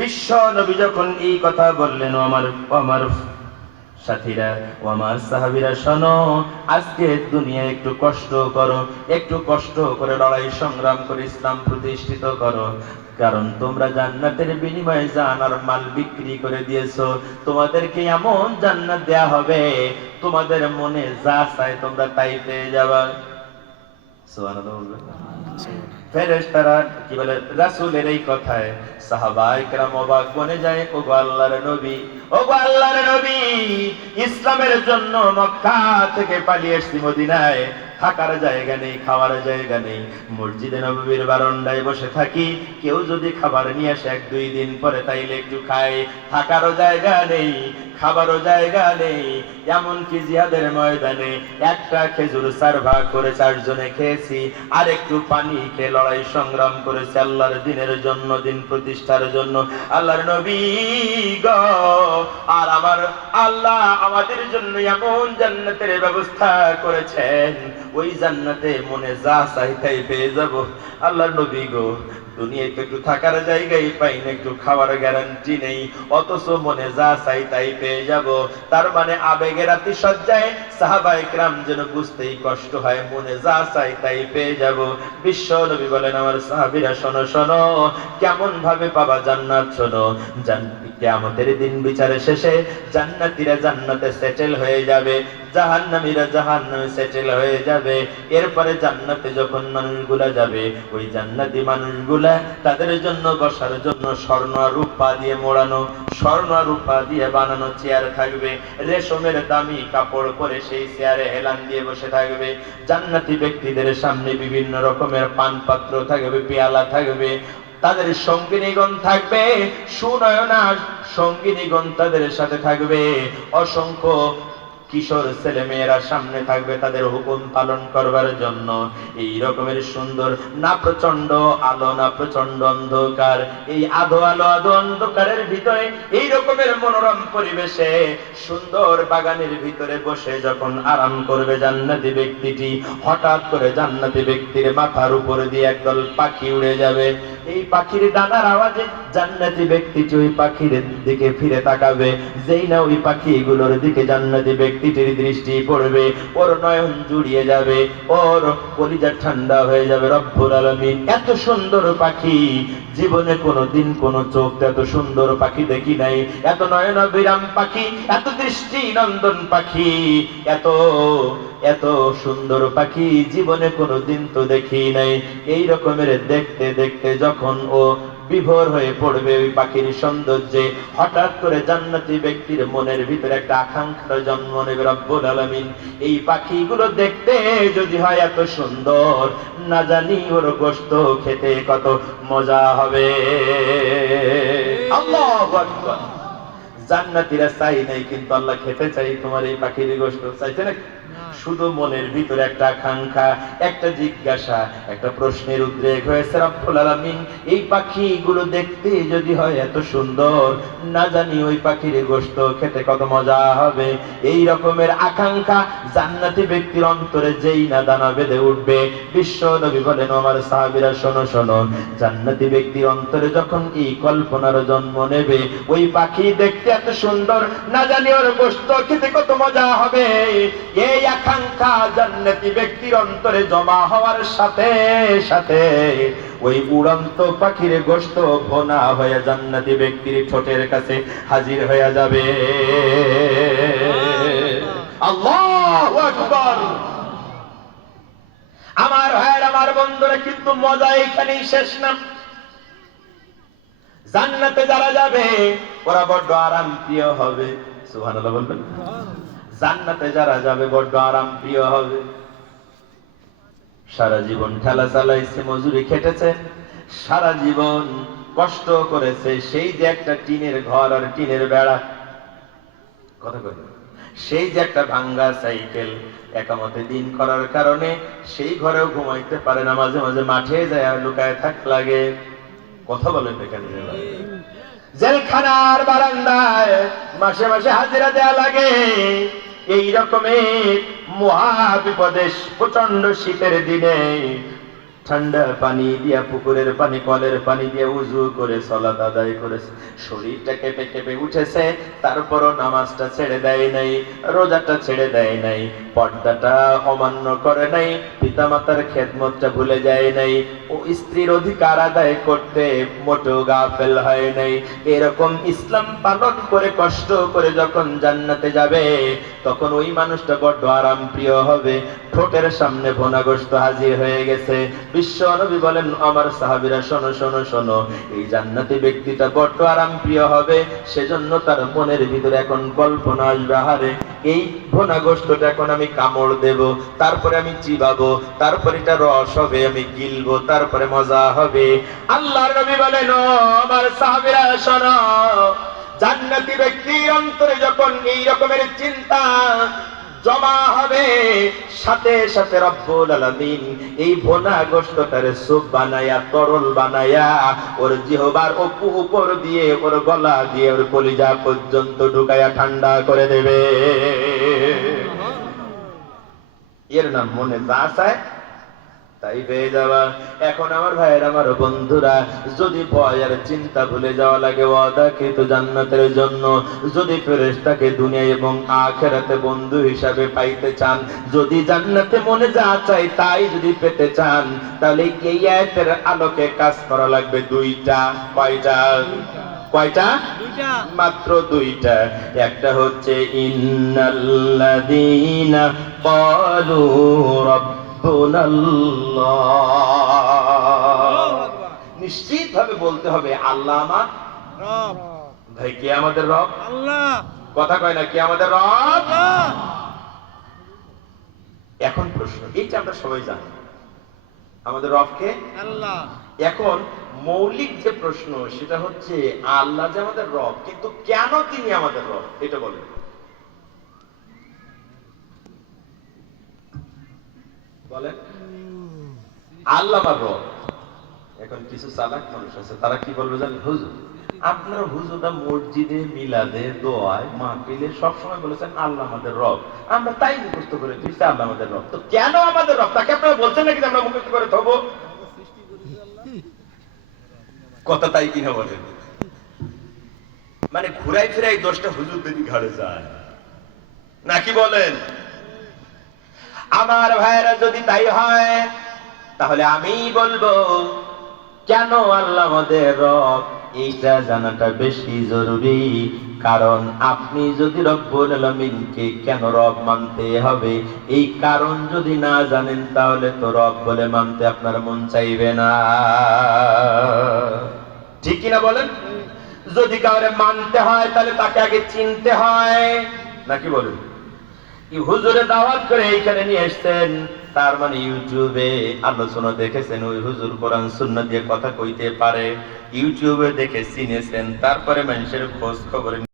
বিশ্ব নবী যখন এই কথা বললেন, আমার সাথীরা ও আমার সাহাবীরা, শোনো, আজকে দুনিয়ায় একটু কষ্ট করো, একটু কষ্ট করে লড়াই সংগ্রাম করে ইসলাম প্রতিষ্ঠিত করো, কারণ তোমরা জান্নাতের বিনিময়ে জান আর মাল বিক্রি করে দিয়েছো। তোমাদেরকে এমন জান্নাত দেয়া হবে, তোমাদের মনে যা চায় তোমরা তাই পেয়ে যাবা। সুবহানাল্লাহ বলবেন। ফেরেশতারা কি বলে রাসূলের এই কথায় সাহাবায়ে কেরাম অবাক বনে যায়। ওগো আল্লাহর নবী, ওগো আল্লাহর নবী, ইসলামের জন্য মক্কা থেকে পালিয়ে এসেছি মদিনায়, থাকার জায়গা নেই, খাওয়ার জায়গা নেই, মসজিদে নববীর বারান্দায় বসে থাকি, কেউ যদি খাবার নিয়ে আসে 1-2 দিন পরে তাইলে একটু খাই, থাকারও জায়গা নেই, খাবারও জায়গা নেই। এমনকি জিহাদের ময়দানে একটা খেজুর 4 ভাগ করে 4 জনে খেয়েছি, আর একটু পানি খেয়ে লড়াই সংগ্রাম করেছি আল্লাহর দিনের জন্য, দিন প্রতিষ্ঠার জন্য। আল্লাহর নবী গো, আর আমার আল্লাহ আমাদের জন্য এমন জান্নাতের ব্যবস্থা করেছেন, ওই জান্নাতে মনে যা চাই তাই পেয়ে যাব। আল্লাহর নবী গো, দুনিয়ায় তো একটু থাকার জায়গায় পাই না, একটু খাওয়ার গ্যারান্টি নেই, অথচ মনে যা চাই তাই পেয়ে যাব। তার মানে আবেগের আতিশয্যায় সাহাবায়ে কেরাম যেন বুঝতেই কষ্ট হয়, মনে যা চাই তাই পেয়ে যাব। বিশ্ব নবী বলেন, আমার সাহাবীরা শোনো শোনো, কেমন ভাবে পাবা জান্নাত শোনো। কিয়ামতের দিন বিচারের শেষে জান্নাতীরা জান্নাতে সেটেল হয়ে যাবে, জাহান্নামীরা জাহান্নামে সেটেল হয়ে যাবে। এরপরে জান্নাতে যখন মানুষগুলা যাবে, ওই জান্নাতি মানুষগুলা তাদের জন্য বসার জন্য স্বর্ণ আর রূপা দিয়ে মোড়ানো, স্বর্ণ আর রূপা দিয়ে বানানো চেয়ার থাকবে, রেশমের দামি কাপড় পরে সেই চেয়ারে হেলান দিয়ে বসে থাকবে। জান্নাতি ব্যক্তিদের সামনে বিভিন্ন রকমের পান পাত্র থাকবে, পেয়ালা থাকবে, তাদের সঙ্গিনীগণ থাকবে, সুনয়না সঙ্গিনীগণ তাদের সাথে থাকবে, অসংখ্য কিশোর ছেলে মেয়েরা সামনে থাকবে তাদের হুকুম পালন করবার জন্য। এই রকমের সুন্দর, না প্রচন্ড আলো না প্রচন্ড অন্ধকার, এই আধো আলো আধো অন্ধকারের ভিতরে এই রকমের মনোরম পরিবেশে সুন্দর বাগানের ভিতরে বসে যখন আরাম করবে জান্নাতি ব্যক্তিটি, হঠাৎ করে জান্নাতি ব্যক্তির মাথার উপরে দিয়ে একদল পাখি উড়ে যাবে। এই পাখির ডানার আওয়াজে জান্নাতি ব্যক্তিটি ওই পাখির দিকে ফিরে তাকাবে, যেই না ওই পাখিগুলোর দিকে জান্নাতি ব্যক্তিটির দৃষ্টি পড়বে, ওর নয়ন জুড়িয়ে যাবে, ওর কলিজা ঠান্ডা হয়ে যাবে। রব্বুল আলামিন, এত সুন্দর পাখি জীবনে কোনোদিন কোনো চোখ এত সুন্দর পাখি দেখি নাই, এত নয়নাভিরাম পাখি, এত দৃষ্টি নন্দন পাখি, এত এত সুন্দর পাখি জীবনে কোনোদিন তো দেখি নাই। এই রকমের দেখতে দেখতে যখন ও বিভোর হয়ে পড়বে ওই পাখির সৌন্দর্যে, হঠাৎ করে জান্নাতি ব্যক্তির মনের ভিতরে একটা আকাঙ্ক্ষার জন্ম নেবে। রব্বুল আলামিন, এই পাখিগুলো দেখতে যদি হয় এত সুন্দর, না জানি ওর গোশত খেতে কত মজা হবে। আল্লাহু আকবার। জান্নাতীরা চাই নাই, কিন্তু আল্লাহ খেতে চাই তোমার এই পাখির গোশত, চাইছে না? শুধু মনের ভিতরে একটা আকাঙ্ক্ষা, একটা জিজ্ঞাসা, একটা প্রশ্নের উদ্রেক হয়েছে। রব্বুল আলামিন, এই পাখিগুলো দেখতে যদি হয় এত সুন্দর, না জানি ওই পাখির গোশত খেতে কত মজা হবে। এই রকমের আকাঙ্ক্ষা জান্নাতি ব্যক্তির অন্তরে যেই না দানা বেঁধে উঠবে, বিশ্ব নবী বলেন, আমার সাহাবীরা শোনো শোনো, জান্নাতি ব্যক্তির অন্তরে যখন এই কল্পনার জন্ম নেবে, ওই পাখি দেখতে এত সুন্দর, না জানি ওর গোশত খেতে কত মজা হবে, এই আকাঙ্ক্ষা জান্নাতি ব্যক্তির অন্তরে জমা হওয়ার সাথে সাথে ওই উড়ন্ত পাখির গোশত ভোনা হয়ে জান্নাতি ব্যক্তির ঠোঁটের কাছে হাজির হয়ে যাবে। আল্লাহু আকবার। আমার ভাইয়ের, আমার বন্ধুরা, কিন্তু মজা এখানেই শেষ না। জান্নাতে যারা যাবে ওরা বড্ড আরাম প্রিয় হবে। সুবহানাল্লাহ বলবেন। জান্নাতে যারা যাবে বড্ড আরাম প্রিয় হবে। সারা জীবন ঠেলা চালাইছে, মজুরি খেটেছে, সারা জীবন কষ্ট করেছে, সেই যে একটা টিনের ঘর আর টিনের বেড়া, কথা কই, সেই যে একটা ভাঙ্গা সাইকেল, একামতে দিন করার কারণে সেই ঘরেও ঘুমাইতে পারে না, মাঝে মাঝে মাঠে যায় লুকায় থাক লাগে। কথা বলেন এখানে, জেলখানার বারান্দায় মাসে মাসে হাজিরা দেয়া লাগে। এই রকমের মহা বিপদে প্রচন্ড শীতের দিনে ঠান্ডা পানি দিয়া, পুকুরের পানি, কলের পানি দিয়ে উজু করে সালাত আদায় করেছে, শরীরটা কেঁপে কেঁপে উঠেছে, তারপরও নামাজটা ছেড়ে দেয় নাই, রোজাটা ছেড়ে দেয় নাই, পর্দাটা অমান্য করে নাই, পিতামাতার খেদমতটা ভুলে যায় নাই, ও স্ত্রীর অধিকার আদায় করতে মোটেও গাফেল হয় নাই। এরকম ইসলাম পালন করে কষ্ট করে যখন জান্নাতে যাবে, তখন ওই মানুষটা বড্ড আরাম প্রিয় হবে। ঠোঁটের সামনে ভোনা গোশত হাজির হয়ে গেছে। বিশ্ব নবী বলেন, আমার সাহাবীরা শোনো শোনো শোনো, এই জান্নাতি ব্যক্তিটা বড্ড আরাম প্রিয় হবে, সেজন্য তার মনের ভিতরে এখন কল্পনা আসবে, আহারে এই ভোনা গোশতটা এখন আমি কামড় দেব, তারপরে আমি চিবাবো, তারপরে এটা রস হবে, আমি গিলবো, তারপরে মজা হবে। আল্লাহর নবী বলেন, ও আমার সাহাবীরা শোনো, জান্নাতি ব্যক্তির অন্তরে যখন এই রকমের চিন্তা জমা হবে, সাথে সাথে রব্বুল আলামিন এই ভোনা গোশতটারে সুপ বানায়া, তরল বানায়া, ওর জিহ্বার উপর দিয়ে, ওর গলা দিয়ে, ওর কলিজা পর্যন্ত ঢুকায়া ঠান্ডা করে দেবে। এর নাম মনে যা চায় তাই পেয়ে যাওয়া। এখন আমার ভাইয়ের, আমার বন্ধুরা, যদি ভয় আর চিন্তা ভুলে যাওয়া লাগে ওয়াদাকৃত জান্নাতের জন্য, যদি ফেরেশতাকে দুনিয়া এবং আখিরাতে বন্ধু হিসাবে পাইতে চান, যদি জান্নাতে মনে যা চাই তাই যদি পেতে চান, তাহলে এই আয়াতের আলোকে কাজ করা লাগবে দুইটা। কয়টা? কয়টা? মাত্র দুইটা। একটা হচ্ছে ইন্নাল্লাযীনা ক্বালু নিশ্চিত ভাবে বলতে হবে, আল্লাহ আমার রব। ভাই, কে আমাদের রব? আল্লাহ। কথা কয় না, কে আমাদের রব? এখন প্রশ্ন, এইটা আমরা সবাই জানি, আমাদের রব কে? আল্লাহ। এখন মৌলিক যে প্রশ্ন সেটা হচ্ছে, আল্লাহ যে আমাদের রব, কিন্তু কেন তিনি আমাদের রব, এটা বলেন। বলেন, আল্লাহ আমার রব। এখন কিছু চালাক মানুষ আছে, তারা কি বলবে জানেন? হুজুর, আপনার হুজুরটা মসজিদে, মিলাদে, দোয়ায়, মাহফিলে সবসময় বলেছেন আল্লাহ আমাদের রব, আমরা তাই মুখস্থ করে দিচ্ছি আল্লাহ আমাদের রব। তো কেন আমাদের রব, তাকে আপনারা বলছেন নাকি আমরা মুখস্থ করে থবো? কথা তাই কিনা বলেন? মানে ঘুরাই ফিরাই দোষটা হুজুরদের ঘাড়ে যায় নাকি বলেন? আমার ভাইরা, যদি তাই হয় তাহলে আমি বলবো, কেন আল্লাহ আমাদের রব, এইটা জানাটা বেশি জরুরি। কারণ আপনি যদি রব্বুল আলামিনকে কেন রব মানতে হবে, এই কারণ যদি না জানেন, তাহলে তো রব বলে মানতে আপনার মন চাইবে না। ঠিক কিনা বলেন? যদি কাউরে মানতে হয় তাহলে তাকে আগে চিনতে হয়, নাকি বলেন? হুজুরে দাওয়াত করে এইখানে নিয়ে এসছেন, তার মানে ইউটিউবে আলোচনা দেখেছেন, ওই হুজুর কোরআন সুন্নাহ দিয়ে কথা কইতে পারে, ইউটিউবে দেখে চিনেছেন, তারপরে মানুষের খোঁজ খবর